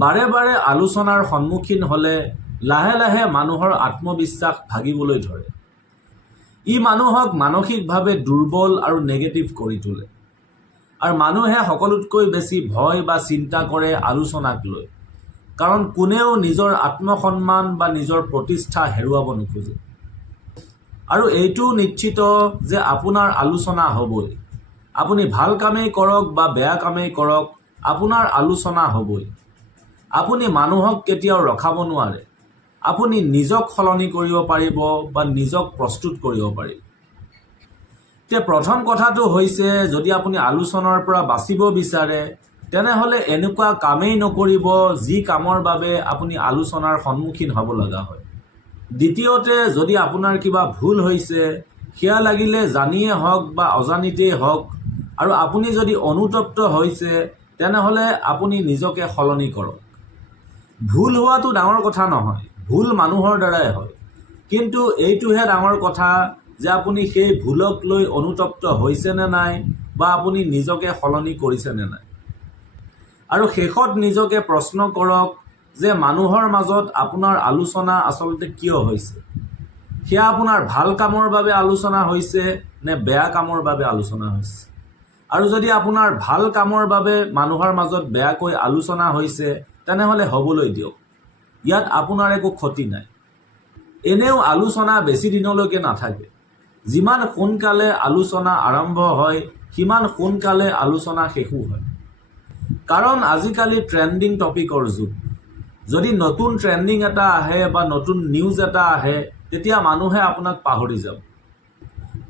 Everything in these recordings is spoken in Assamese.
বাৰে বাৰে আলোচনাৰ সন্মুখীন হ'লে লাহে লাহে মানুহৰ আত্মবিশ্বাস ভাগিবলৈ ধৰে। ই মানুহক মানসিকভাৱে দুৰ্বল আৰু নেগেটিভ কৰি তোলে। আৰু মানুহে সকলোতকৈ বেছি ভয় বা চিন্তা কৰে আলোচনাক লৈ, কাৰণ কোনেও নিজৰ আত্মসন্মান বা নিজৰ প্ৰতিষ্ঠা হেৰুৱাব নোখোজে। আৰু এইটো নিশ্চিত যে আপোনাৰ আলোচনা হ'বই। আপুনি ভাল কামেই কৰক বা বেয়া কামেই কৰক, আপোনাৰ আলোচনা হ'বই। আপুনি মানুহক কেতিয়াও ৰখাব নোৱাৰে। আপুনি নিজক সলনি কৰিব পাৰিব বা নিজক প্ৰস্তুত কৰিব পাৰিব। এতিয়া প্ৰথম কথাটো হৈছে, যদি আপুনি আলোচনাৰ পৰা বাচিব বিচাৰে তেনেহ'লে এনেকুৱা কামেই নকৰিব যি কামৰ বাবে আপুনি আলোচনাৰ সন্মুখীন হ'ব লগা হয়। দ্বিতীয়তে, যদি আপোনাৰ কিবা ভুল হৈছে সেয়া লাগিলে জানিয়ে হওক বা অজানিতেই হওক, আৰু আপুনি যদি অনুতপ্ত হৈছে তেনেহ'লে আপুনি নিজকে সলনি কৰক। ভুল হোৱাটো ডাঙৰ কথা নহয়, ভুল মানুহৰ দ্বাৰাই হয়, কিন্তু এইটোহে ডাঙৰ কথা যে আপুনি সেই ভুলক লৈ অনুতপ্ত হৈছেনে নাই বা আপুনি নিজকে সলনি কৰিছেনে নাই। আৰু শেষত নিজকে প্ৰশ্ন কৰক যে মানুহৰ মাজত আপোনাৰ আলোচনা আচলতে কিয় হৈছে। সেয়া আপোনাৰ ভাল কামৰ বাবে আলোচনা হৈছে নে বেয়া কামৰ বাবে আলোচনা হৈছে। আৰু যদি আপোনাৰ ভাল কামৰ বাবে মানুহৰ মাজত বেয়াকৈ আলোচনা হৈছে তেনেহ'লে হ'বলৈ দিয়ক, ইয়াত আপোনাৰ একো ক্ষতি নাই। এনেও আলোচনা বেছি দিনলৈকে নাথাকে। যিমান সোনকালে আলোচনা আৰম্ভ হয় সিমান সোনকালে আলোচনা শেষো হয়। কাৰণ আজিকালি ট্ৰেণ্ডিং টপিকৰ যুগ। যদি নতুন ট্ৰেণ্ডিং এটা আহে বা নতুন নিউজ এটা আহে তেতিয়া মানুহে আপোনাক পাহৰি যাব।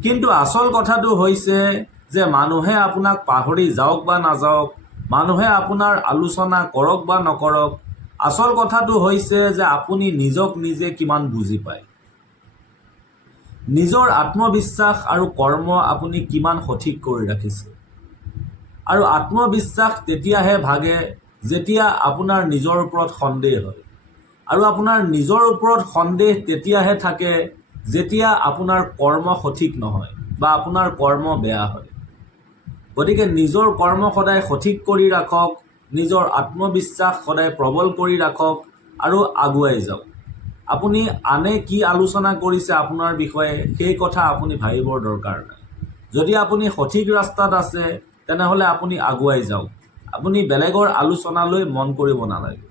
কিন্তু আচল কথাটো হৈছে যে মানুহে আপোনাক পাহৰি যাওক বা নাযাওক, মানুহে আপোনাৰ আলোচনা কৰক বা নকৰক, আচল কথাটো হৈছে যে আপুনি নিজক নিজে কিমান বুজি পায়। নিজৰ আত্মবিশ্বাস আৰু কৰ্ম আপুনি কিমান সঠিক কৰি ৰাখিছে। আৰু আত্মবিশ্বাস তেতিয়াহে ভাগে যেতিয়া আপোনাৰ নিজৰ ওপৰত সন্দেহ হয়। আৰু আপোনাৰ নিজৰ ওপৰত সন্দেহ তেতিয়াহে থাকে যেতিয়া আপোনাৰ কৰ্ম সঠিক নহয় বা আপোনাৰ কৰ্ম বেয়া হয়। গতিকে নিজৰ কৰ্ম সদায় সঠিক কৰি ৰাখক, নিজৰ আত্মবিশ্বাস সদায় প্ৰবল কৰি ৰাখক আৰু আগুৱাই যাওক। আপুনি আনে কি আলোচনা কৰিছে আপোনাৰ বিষয়ে সেই কথা আপুনি ভাবিবৰ দৰকাৰ নাই। যদি আপুনি সঠিক ৰাস্তাত আছে তেনেহ'লে আপুনি আগুৱাই যাওক। আপুনি বেলেগৰ আলোচনালৈ মন কৰিব নালাগে।